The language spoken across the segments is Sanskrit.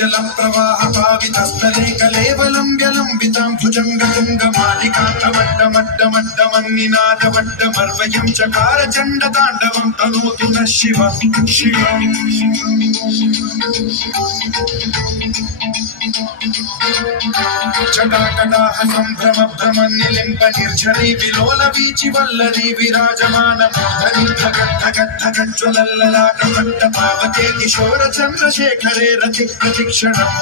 जल प्रवाह पावितस्थले कलेवलं व्यलम्बितां भुजङ्गतुङ्गमालिकान्तमड्डमड्डमड्डमन्निनादवड्डमर्वयं चकार चण्डताण्डवं तनोतु नः शिव शिवम् जटाकटाह सम्भ्रम भ्रमन्निलिम्ब निर्झरी विलोल वीचि वल्लरी विराजमान मोहनी धगद्धगद्धगज्ज्वलल्ललाट भट्ट पावके किशोर चन्द्रशेखरे रति प्रतिक्षणम्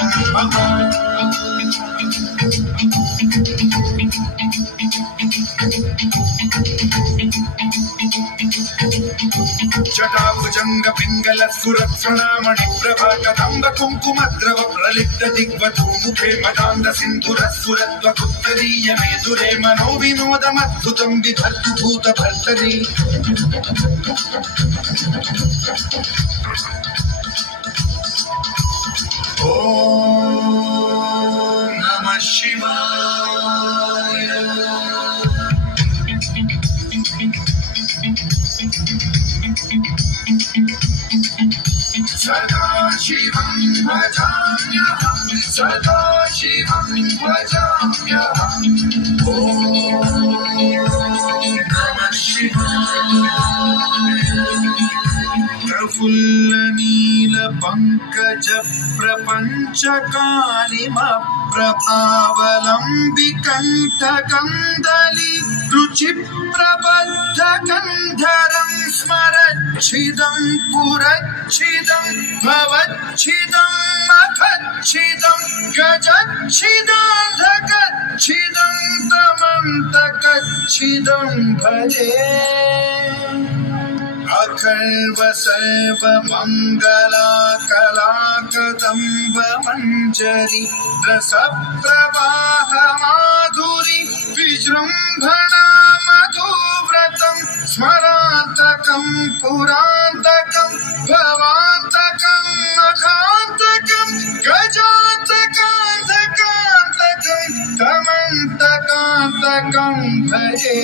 जटाभुजंग पिंगल सुरक्षणामणि प्रभा कदंब कुंकुमद्रव प्रलिप्त दिग्वधू मुखे मदांध सिंधुर सुरत्व कुत्तरीय मेदुरे मनो विनोदमद्भुतं विधर्तु भूत भर्तरी ओम नमः शिवाय सदा शिवं भजाम्यहं सदा शिवं भजाम्यहं ॐ नमः शिवाय प्रफुल्ल नील पंकज प्रपंच कालिम प्रभावलंबि कंठ कंदली रुचि प्रबद्ध गंधरं स्मरच्छिदं पुरच्छिदं भवच्छिदं मखच्छिदं गजच्छिदाधकच्छिदं तमन्तकच्छिदं भजे अखर्व सर्व मंगला कलाकदंब मंजरी रस प्रवाह माधुरी विजृंभणा मधुव्रतं स्मरान्तकं पुरान्तकं भवान्तकं मखान्तकं गजान्तकान्तकान्तकं तमन्तकान्तकं भजे